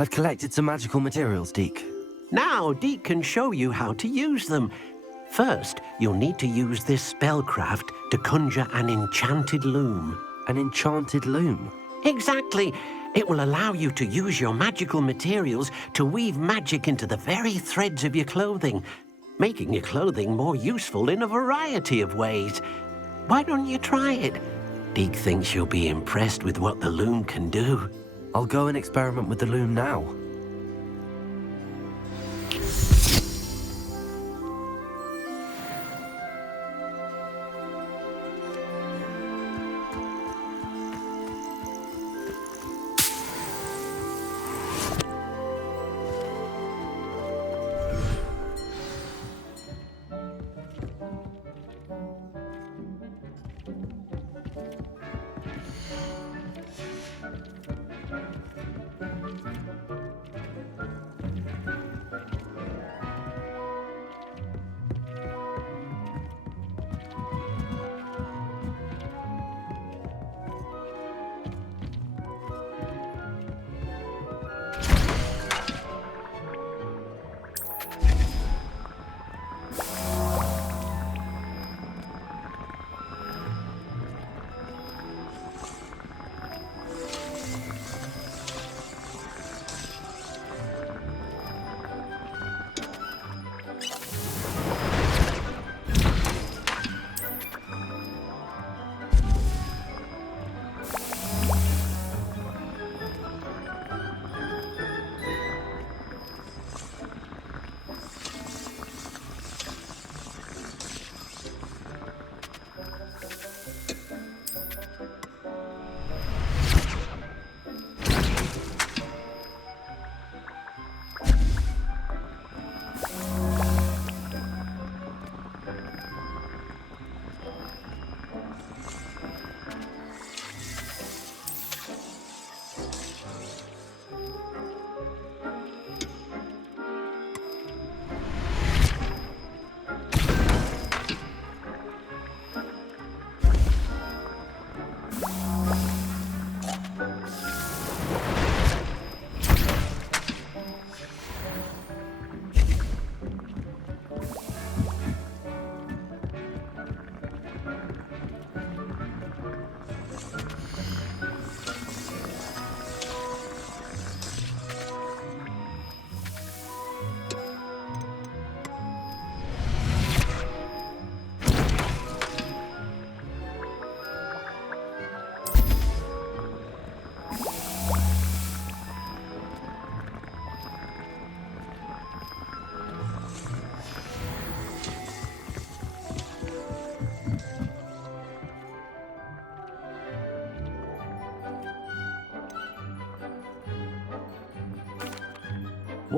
I've collected some magical materials, Deke. Now, Deke can show you how to use them. First, you'll need to use this spellcraft to conjure an enchanted loom. An enchanted loom? Exactly. It will allow you to use your magical materials to weave magic into the very threads of your clothing, making your clothing more useful in a variety of ways. Why don't you try it? Deke thinks you'll be impressed with what the loom can do. I'll go and experiment with the loom now.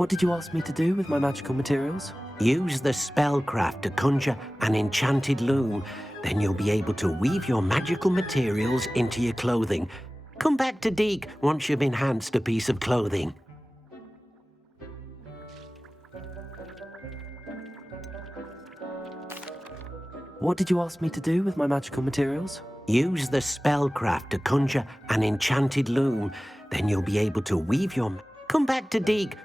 What did you ask me to do with my magical materials? Use the spellcraft to conjure an enchanted loom. Then you'll be able to weave your magical materials into your clothing. Come back to Deke once you've enhanced a piece of clothing. What did you ask me to do with my magical materials? Use the spellcraft to conjure an enchanted loom. Then you'll be able to weave your... Come back to Deke.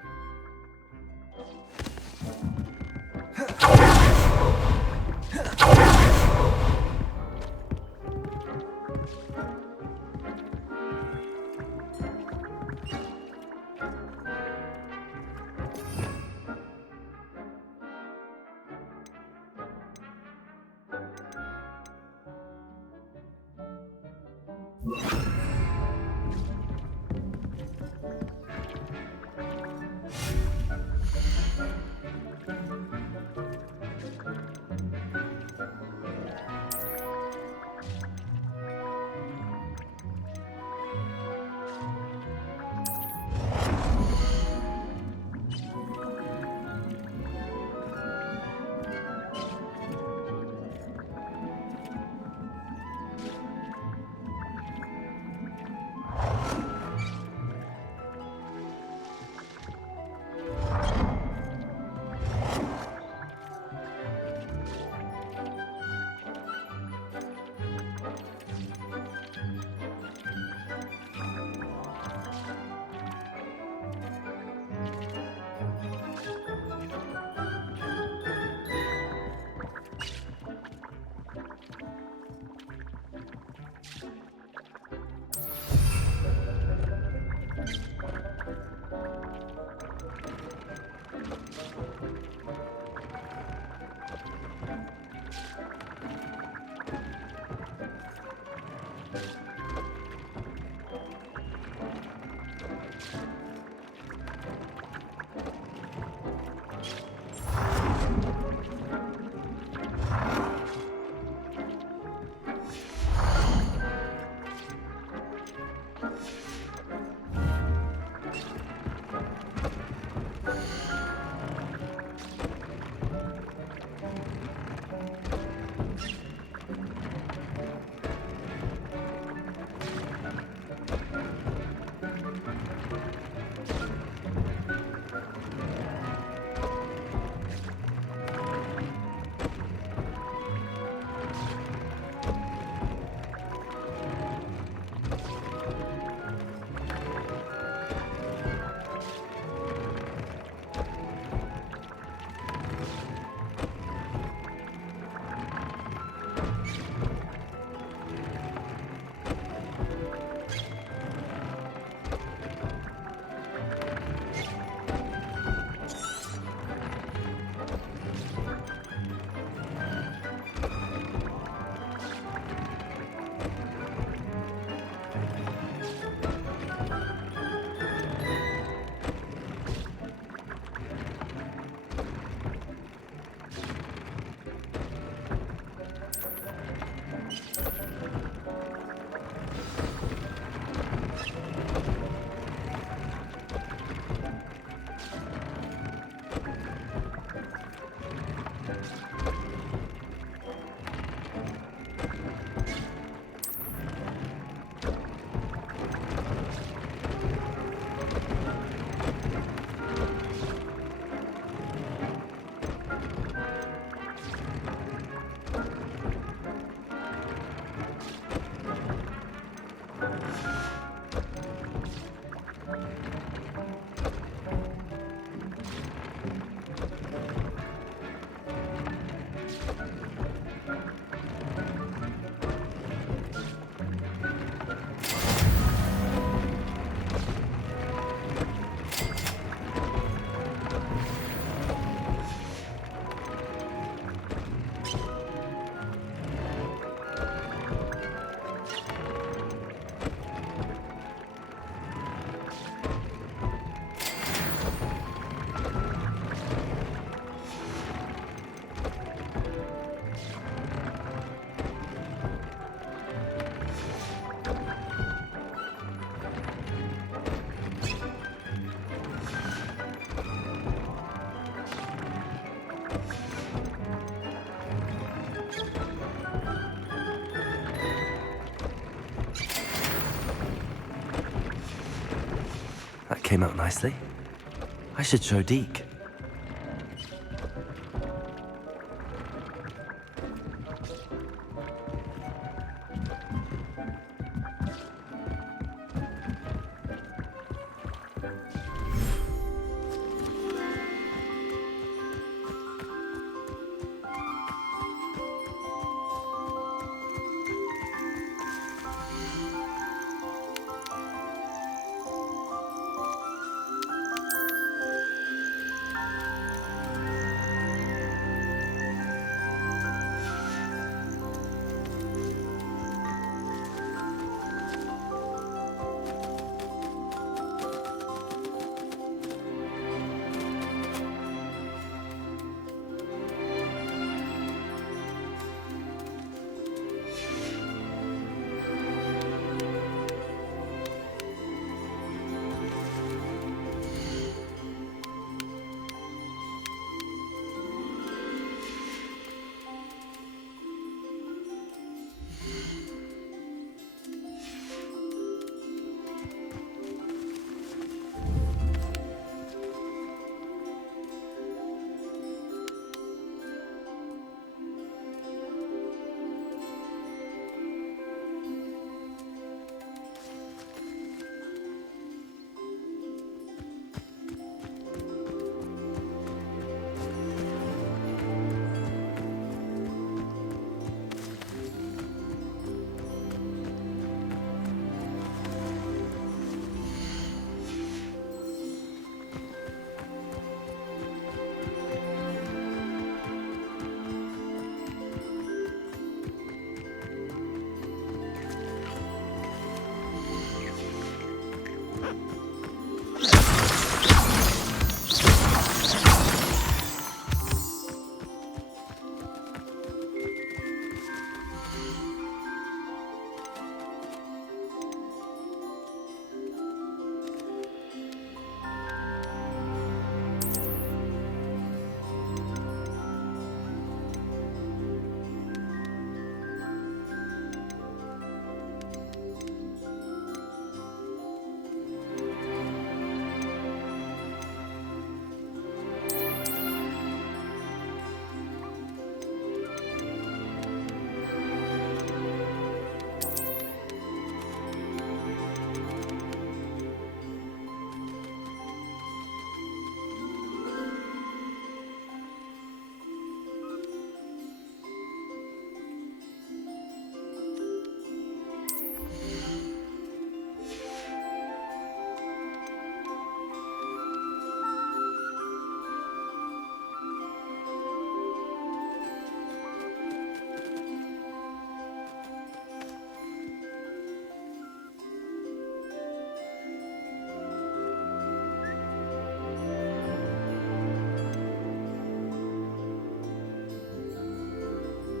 That came out nicely. I should show Deke.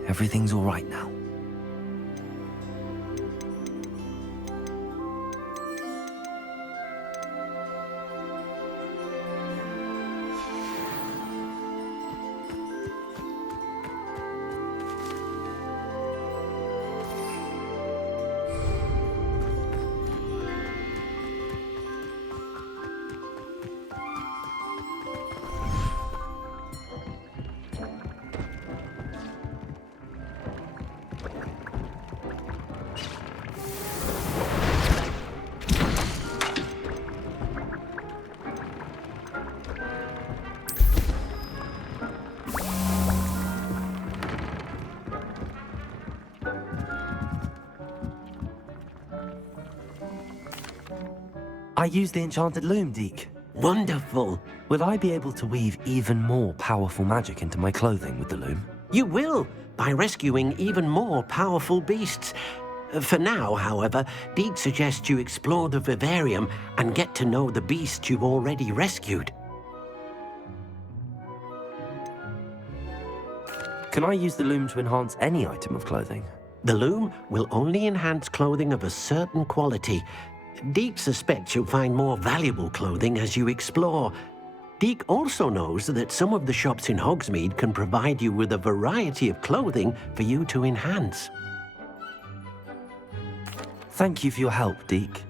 Everything's all right now. I used the enchanted loom, Deke. Wonderful. Will I be able to weave even more powerful magic into my clothing with the loom? You will, by rescuing even more powerful beasts. For now, however, Deke suggests you explore the vivarium and get to know the beasts you've already rescued. Can I use the loom to enhance any item of clothing? The loom will only enhance clothing of a certain quality. Deke suspects you'll find more valuable clothing as you explore. Deke also knows that some of the shops in Hogsmeade can provide you with a variety of clothing for you to enhance. Thank you for your help, Deke.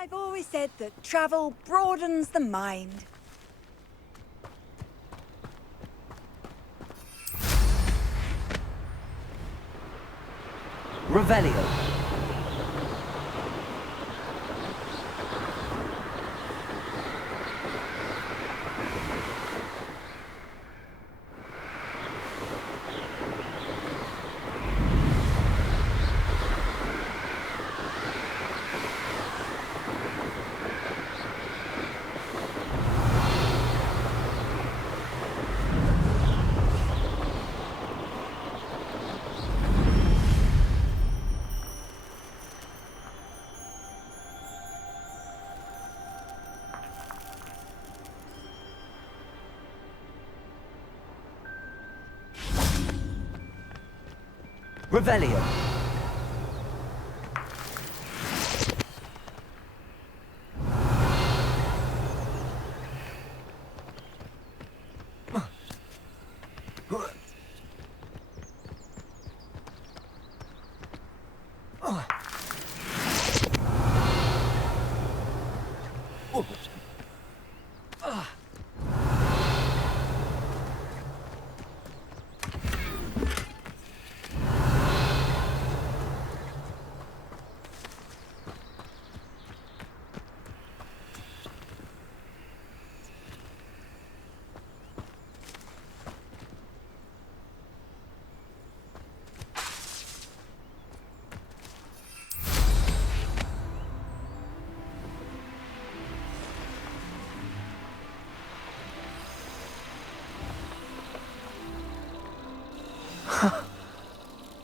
I've always said that travel broadens the mind. Revelio. Revelio.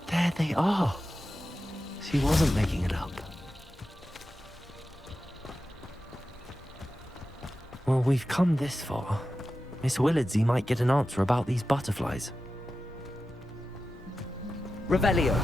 There they are. She wasn't making it up. Well, we've come this far. Miss Willardsey might get an answer about these butterflies. Revelio.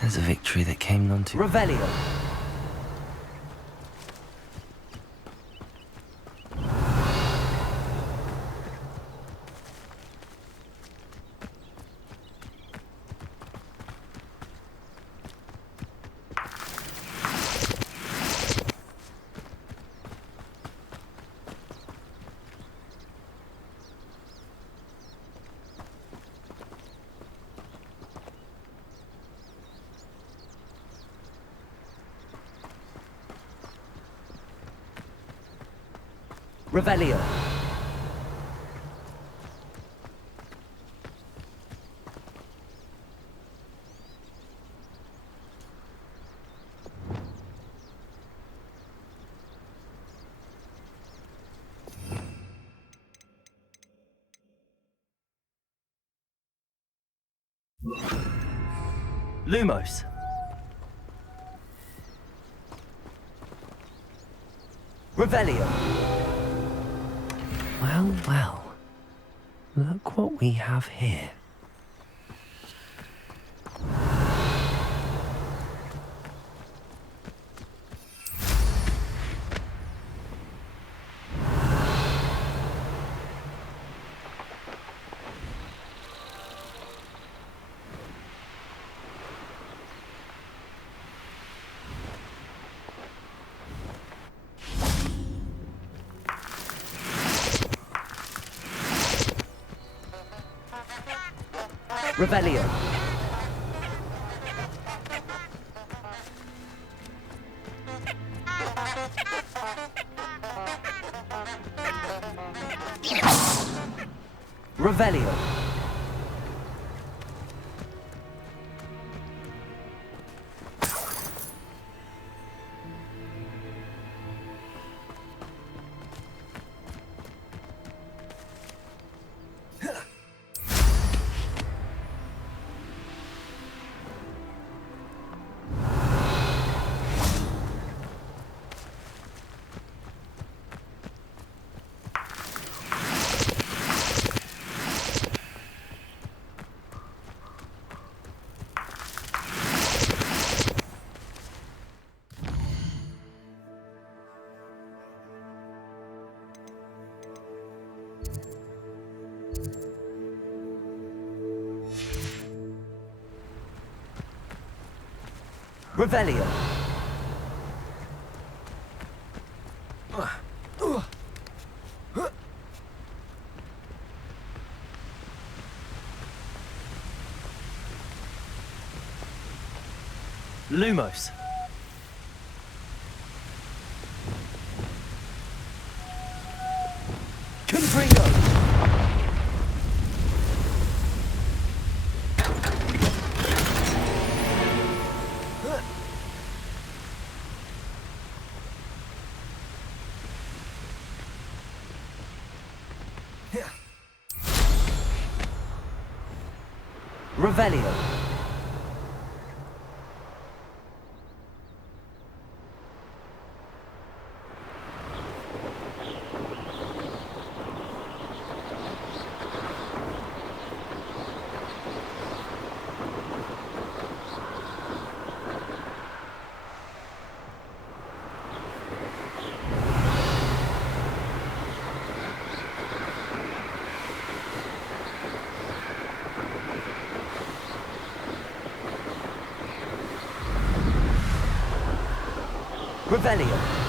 There's a victory that came none too... Revelio. Revelio. Lumos. Revelio. Well, well. Look what we have here. Revelio. Revelio. Revelio. Lumos. Confringo. Revelio. Revelio.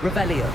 Revelio.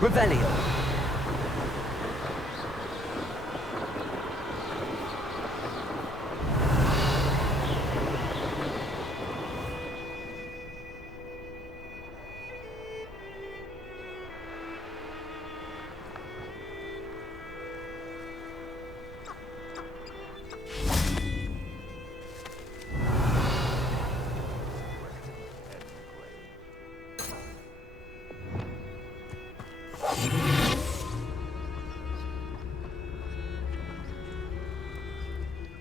Revelio.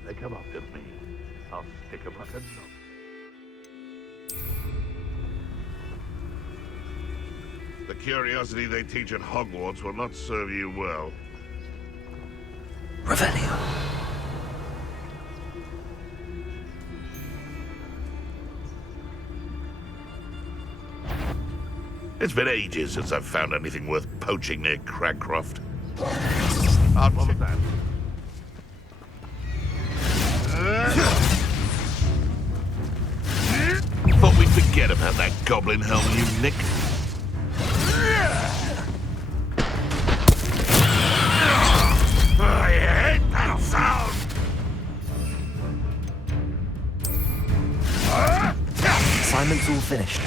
They come after me. I'll stick 'em like a knot. The curiosity they teach at Hogwarts will not serve you well. Revelio. It's been ages since I've found anything worth poaching near Cragcroft. Out of that. Thought we'd forget about that goblin helm you nicked. assignment's all finished.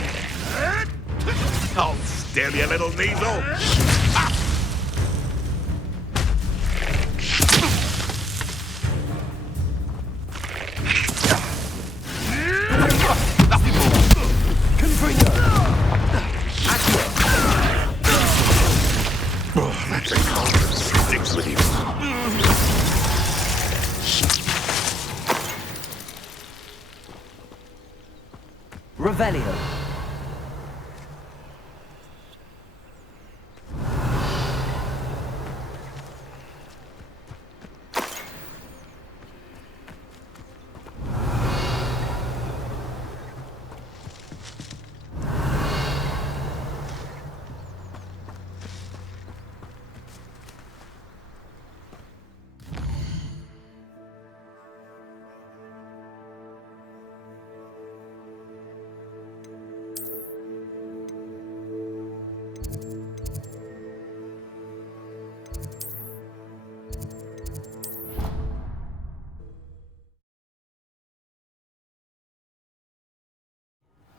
Hold still, you little weasel! Oh, that's a card that sticks with you. Revelio.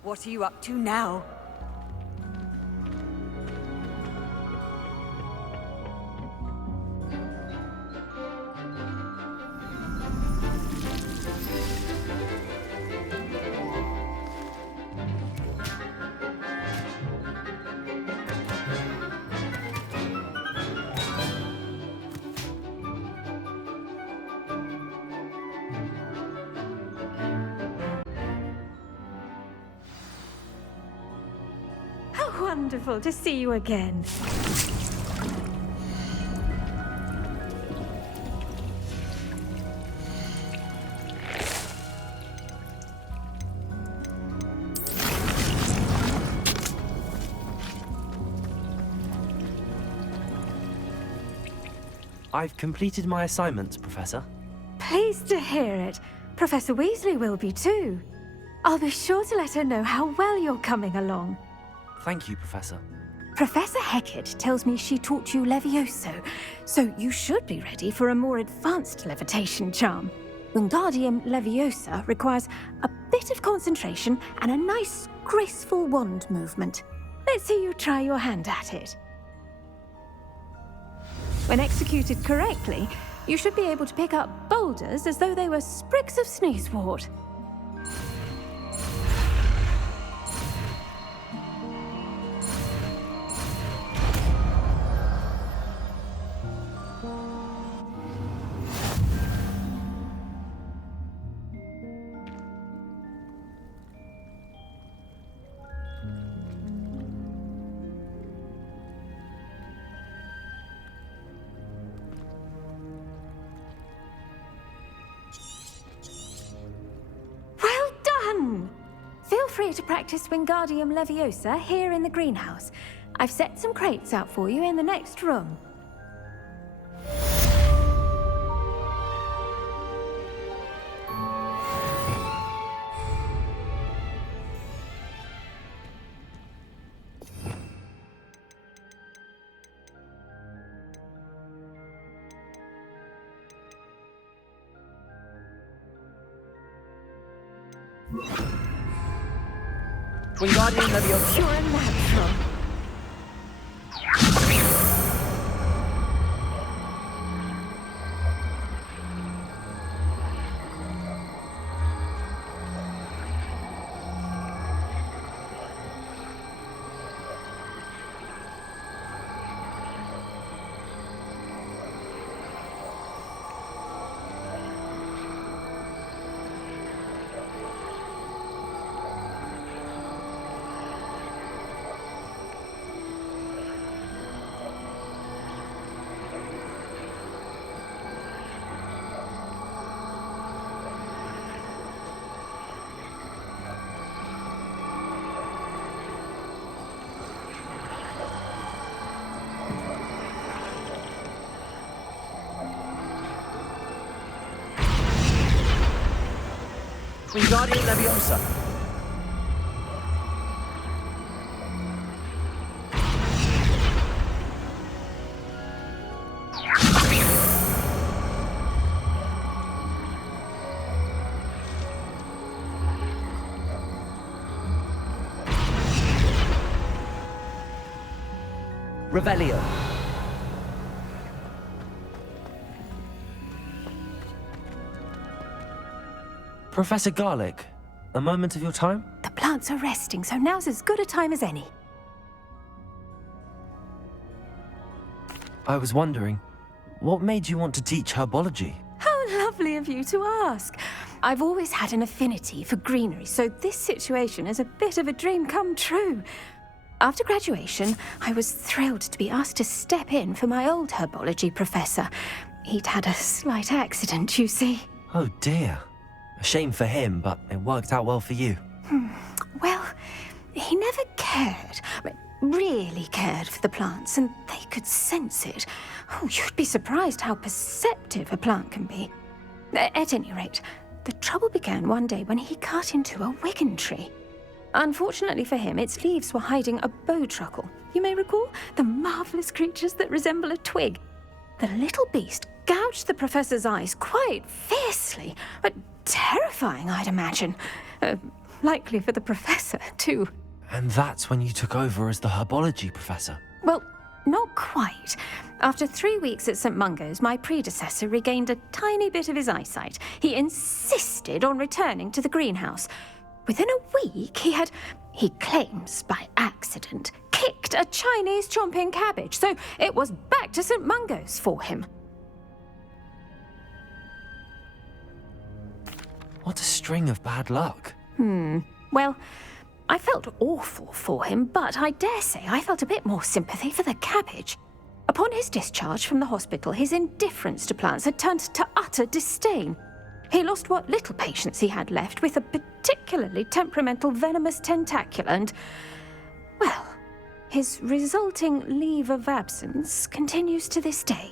What are you up to now? Wonderful to see you again. I've completed my assignments, Professor. Pleased to hear it. Professor Weasley will be too. I'll be sure to let her know how well you're coming along. Thank you, Professor. Professor Hecat tells me she taught you Levioso, so you should be ready for a more advanced levitation charm. Wingardium Leviosa requires a bit of concentration and a nice, graceful wand movement. Let's see you try your hand at it. When executed correctly, you should be able to pick up boulders as though they were sprigs of sneezewort. Feel free to practice Wingardium Leviosa here in the greenhouse. I've set some crates out for you in the next room. Wingardium Leviosa. You're a natural. Wingardium Leviosa. Revelio. Professor Garlic, a moment of your time? The plants are resting, so now's as good a time as any. I was wondering, what made you want to teach herbology? How lovely of you to ask. I've always had an affinity for greenery, so this situation is a bit of a dream come true. After graduation, I was thrilled to be asked to step in for my old herbology professor. He'd had a slight accident, you see. Oh dear. A shame for him, but it worked out well for you. Well, he never cared, really cared for the plants, and they could sense it. Oh, you'd be surprised how perceptive a plant can be. At any rate, the trouble began one day when he cut into a wigan tree. Unfortunately for him, its leaves were hiding a bowtruckle. You may recall the marvellous creatures that resemble a twig. The little beast gouged the professor's eyes quite fiercely, but terrifying, I'd imagine. Likely for the professor, too. And that's when you took over as the herbology professor. Well, not quite. After 3 weeks at St. Mungo's, my predecessor regained a tiny bit of his eyesight. He insisted on returning to the greenhouse. Within a week, he claims by accident, kicked a Chinese chomping cabbage, so it was back to St. Mungo's for him. What a string of bad luck. Well, I felt awful for him, but I dare say I felt a bit more sympathy for the cabbage. Upon his discharge from the hospital, his indifference to plants had turned to utter disdain. He lost what little patience he had left with a particularly temperamental venomous tentacula and, well, his resulting leave of absence continues to this day.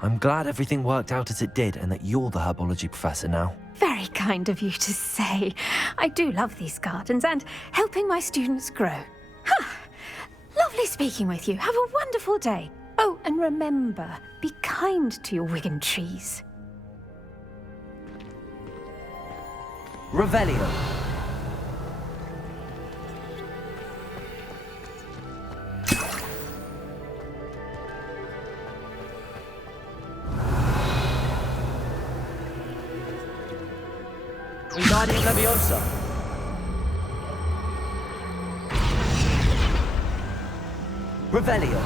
I'm glad everything worked out as it did and that you're the herbology professor now. Very kind of you to say. I do love these gardens and helping my students grow. Lovely speaking with you. Have a wonderful day. Oh, and remember, be kind to your wigan trees. Revelio. Wingardium Leviosa. Revelio.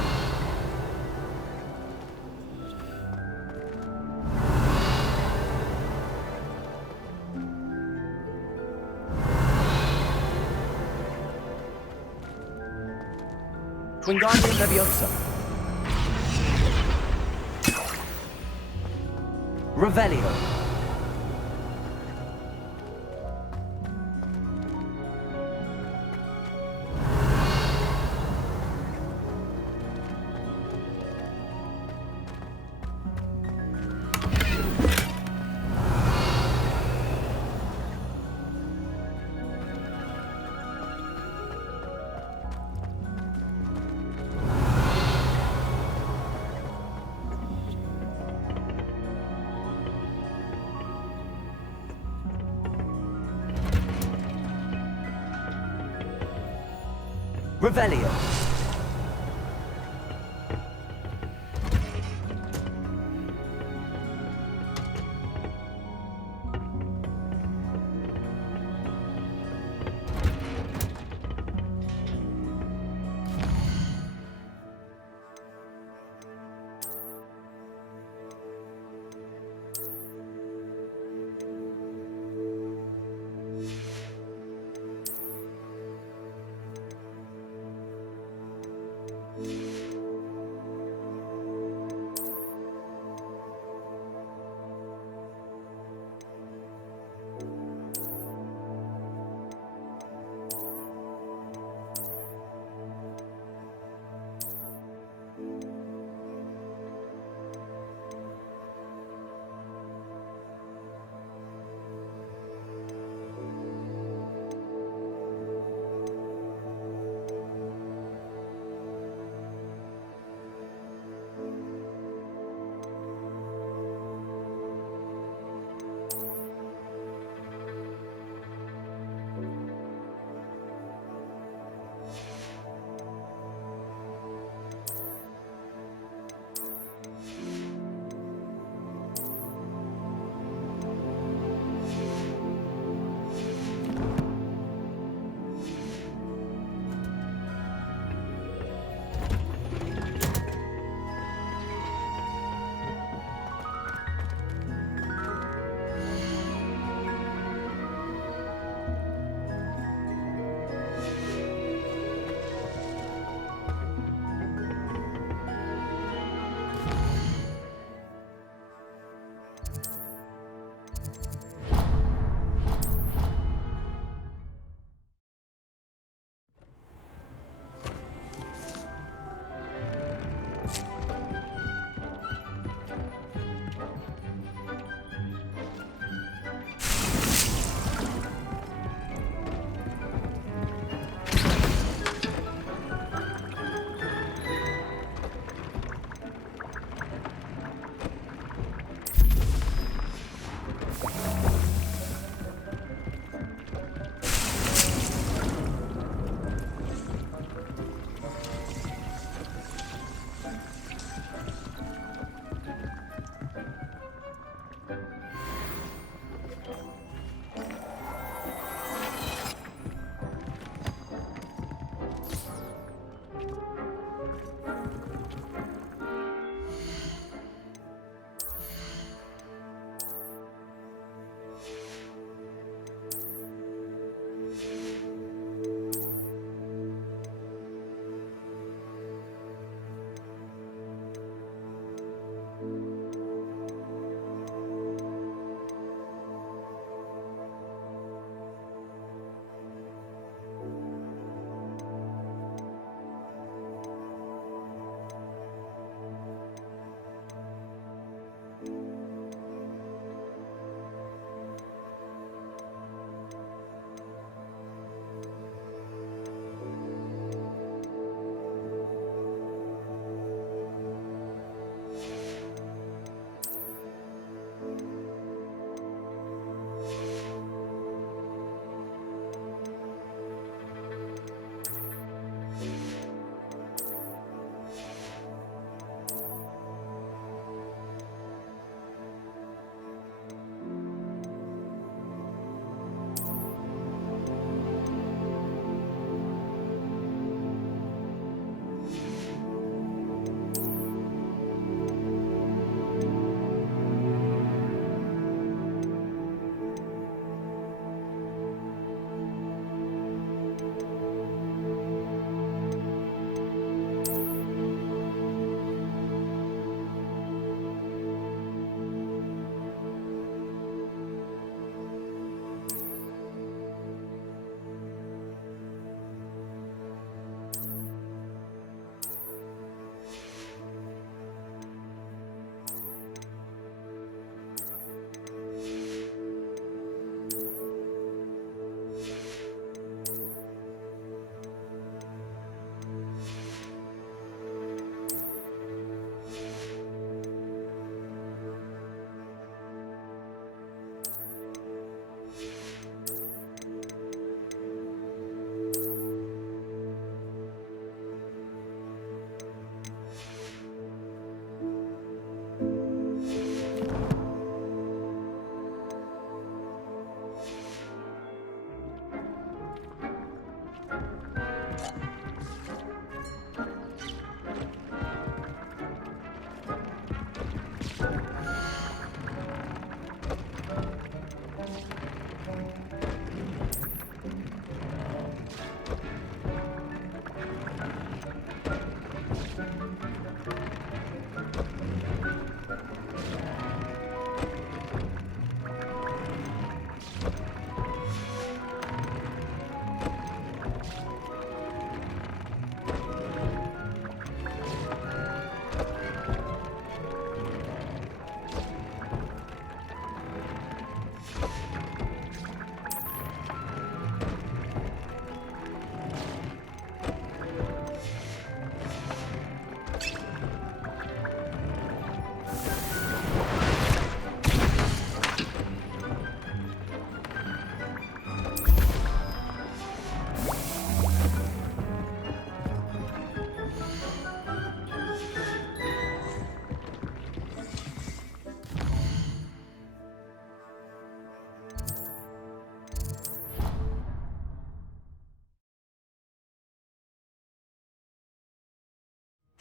Wingardium Leviosa. Revelio. Revelio.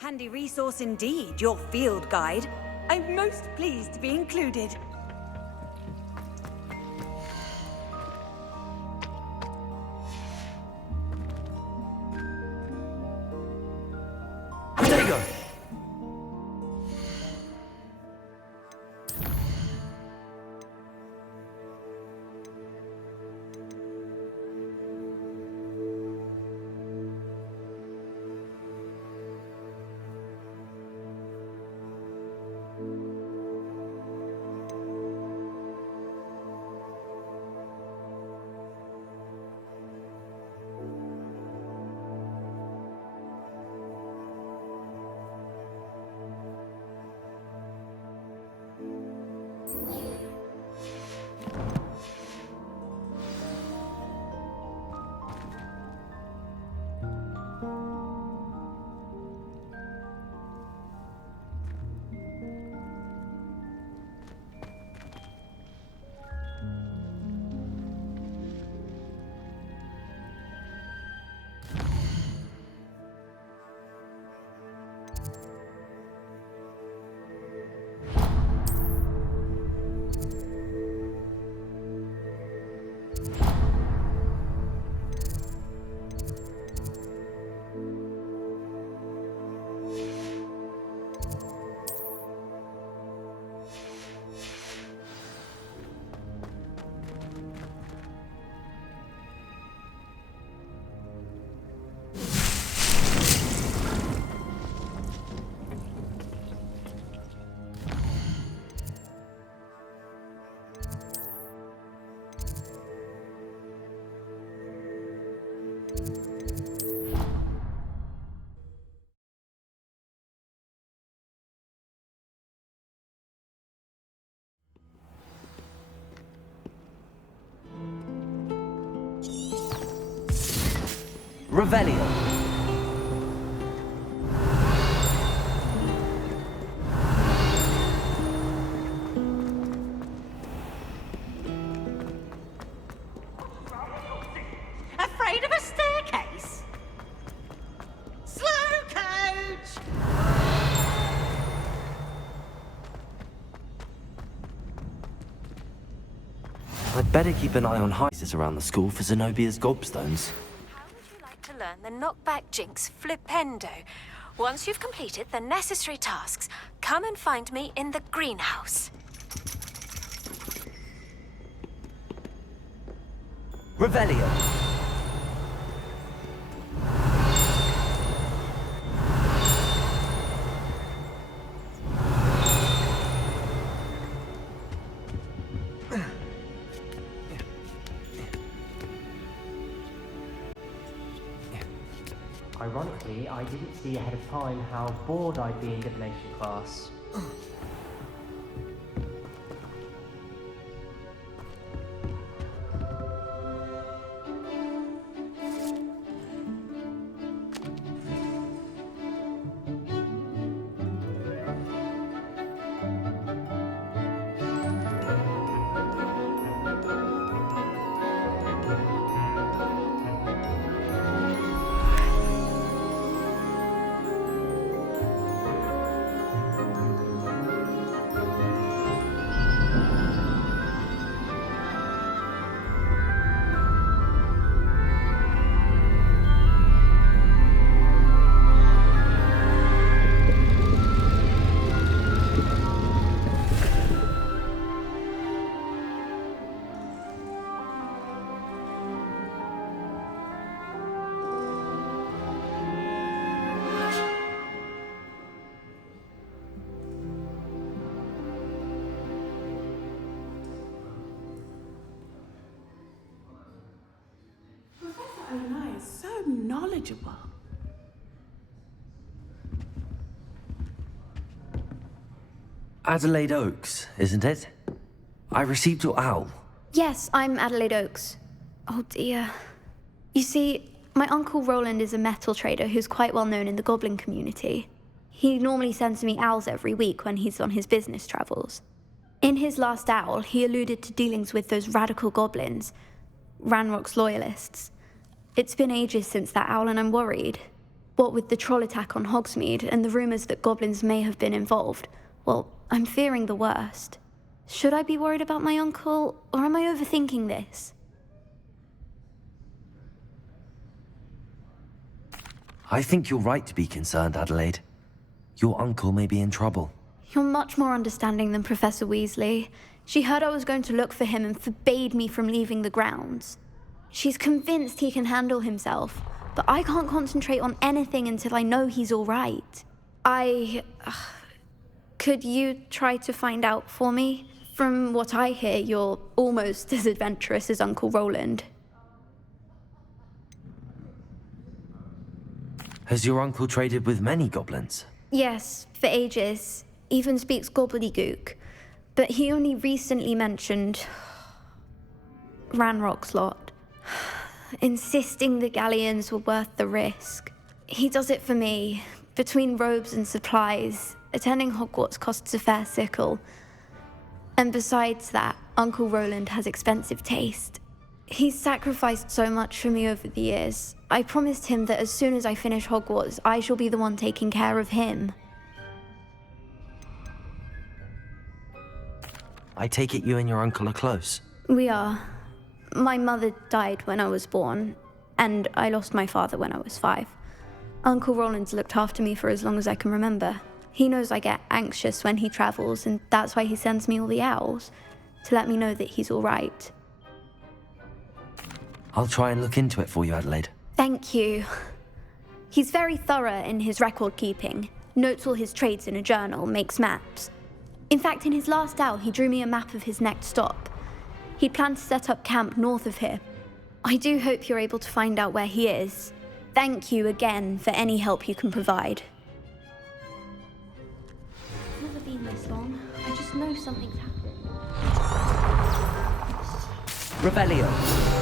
handy resource indeed, your field guide. I'm most pleased to be included. There you go. Revelio. Afraid of a staircase? Slow coach! I'd better keep an eye on Hysis around the school for Zenobia's gobstones. How would you like to learn the knockback jinx flipendo? Once you've completed the necessary tasks, come and find me in the greenhouse. Revelio. Ironically, I didn't see ahead of time how bored I'd be in divination class. Ona is so knowledgeable. Adelaide Oaks, isn't it? I received your owl. Yes, I'm Adelaide Oaks. Oh dear. You see, my uncle Roland is a metal trader who's quite well known in the goblin community. He normally sends me owls every week when he's on his business travels. In his last owl, he alluded to dealings with those radical goblins, Ranrock's loyalists. It's been ages since that owl and I'm worried. What with the troll attack on Hogsmeade and the rumours that goblins may have been involved, well, I'm fearing the worst. Should I be worried about my uncle, or am I overthinking this? I think you're right to be concerned, Adelaide. Your uncle may be in trouble. You're much more understanding than Professor Weasley. She heard I was going to look for him and forbade me from leaving the grounds. She's convinced he can handle himself, but I can't concentrate on anything until I know he's all right. Could you try to find out for me? From what I hear, you're almost as adventurous as Uncle Roland. Has your uncle traded with many goblins? Yes, for ages. Even speaks gobbledygook. But he only recently mentioned Ranrock's lot, insisting the galleons were worth the risk. He does it for me. Between robes and supplies, attending Hogwarts costs a fair sickle. And besides that, Uncle Roland has expensive taste. He's sacrificed so much for me over the years. I promised him that as soon as I finish Hogwarts, I shall be the one taking care of him. I take it you and your uncle are close. We are. My mother died when I was born, and I lost my father when I was 5. Uncle Roland's looked after me for as long as I can remember. He knows I get anxious when he travels, and that's why he sends me all the owls, to let me know that he's all right. I'll try and look into it for you, Adelaide. Thank you. He's very thorough in his record keeping, notes all his trades in a journal, makes maps. In fact, in his last owl, he drew me a map of his next stop. He planned to set up camp north of here. I do hope you're able to find out where he is. Thank you again for any help you can provide. It's never been this long. I just know something's happened. Revelio.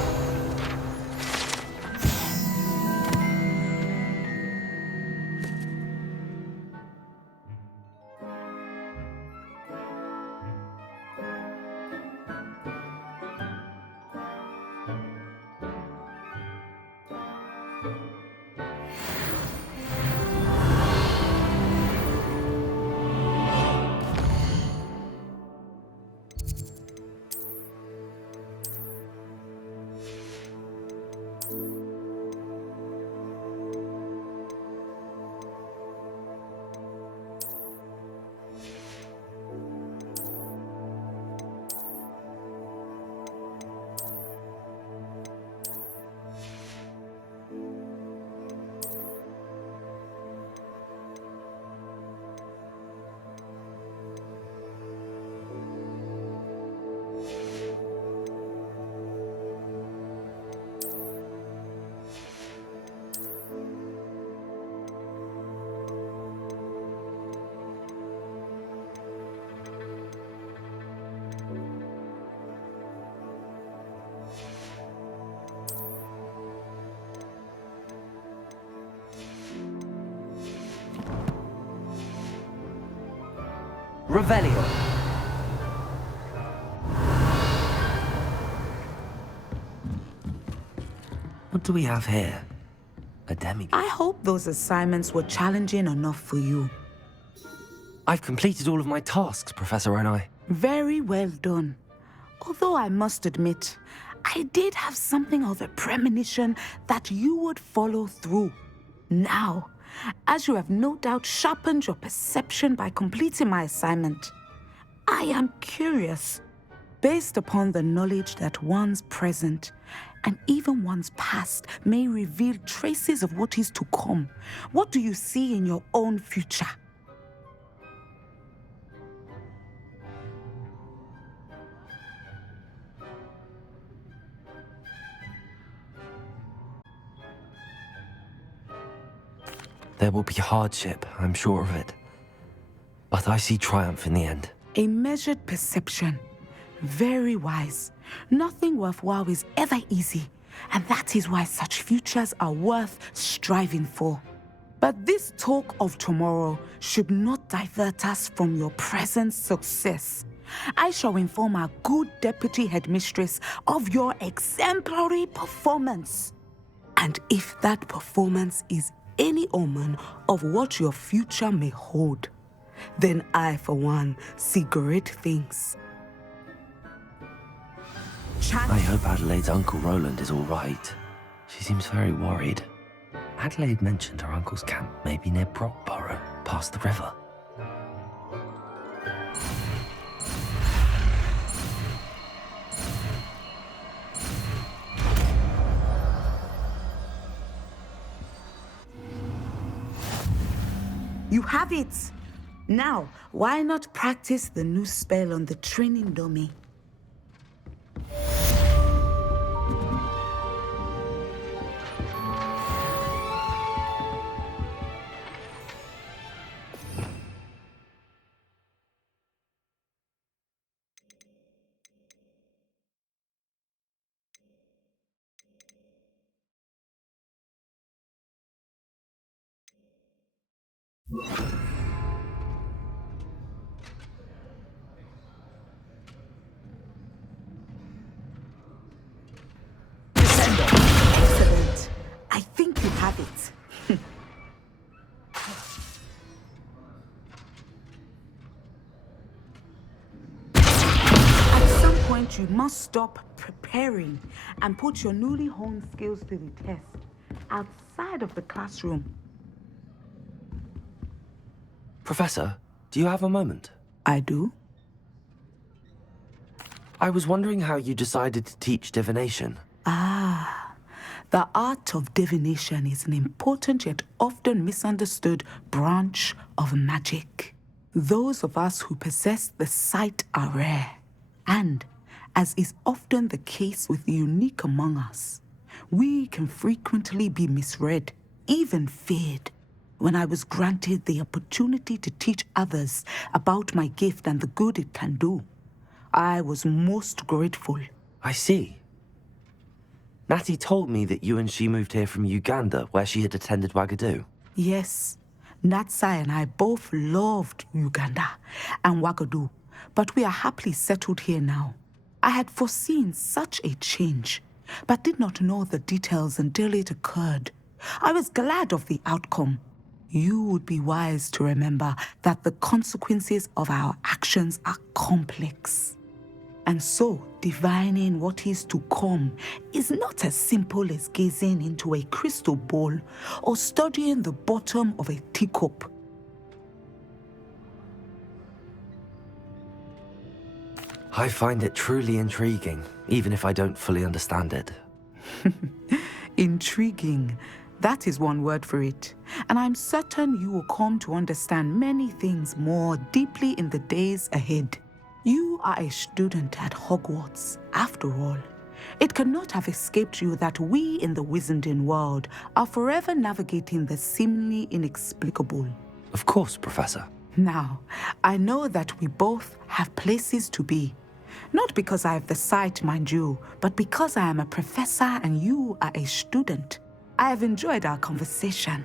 Revelio. What do we have here? A demigod. I hope those assignments were challenging enough for you. I've completed all of my tasks, Professor Onai. Very well done. Although I must admit, I did have something of a premonition that you would follow through. Now, as you have no doubt sharpened your perception by completing my assignment, I am curious, based upon the knowledge that one's present and even one's past may reveal traces of what is to come. What do you see in your own future? There will be hardship, I'm sure of it. But I see triumph in the end. A measured perception. Very wise. Nothing worthwhile is ever easy, and that is why such futures are worth striving for. But this talk of tomorrow should not divert us from your present success. I shall inform our good deputy headmistress of your exemplary performance. And if that performance is any omen of what your future may hold, then I, for one, see great things. I hope Adelaide's Uncle Roland is all right. She seems very worried. Adelaide mentioned her uncle's camp may be near Brockborough, past the river. You have it! Now, why not practice the new spell on the training dummy? Excellent. I think you have it. At some point, you must stop preparing and put your newly honed skills to the test outside of the classroom. Professor, do you have a moment? I do. I was wondering how you decided to teach divination. The art of divination is an important yet often misunderstood branch of magic. Those of us who possess the sight are rare, and, as is often the case with the unique among us, we can frequently be misread, even feared. When I was granted the opportunity to teach others about my gift and the good it can do, I was most grateful. I see. Natty told me that you and she moved here from Uganda, where she had attended Wagadu. Yes, Natsai and I both loved Uganda and Wagadu, but we are happily settled here now. I had foreseen such a change, but did not know the details until it occurred. I was glad of the outcome. You would be wise to remember that the consequences of our actions are complex. And so, divining what is to come is not as simple as gazing into a crystal ball or studying the bottom of a teacup. I find it truly intriguing, even if I don't fully understand it. Intriguing. That is one word for it. And I'm certain you will come to understand many things more deeply in the days ahead. You are a student at Hogwarts, after all. It cannot have escaped you that we in the Wizarding world are forever navigating the seemingly inexplicable. Of course, Professor. Now, I know that we both have places to be. Not because I have the sight, mind you, but because I am a professor and you are a student. I have enjoyed our conversation.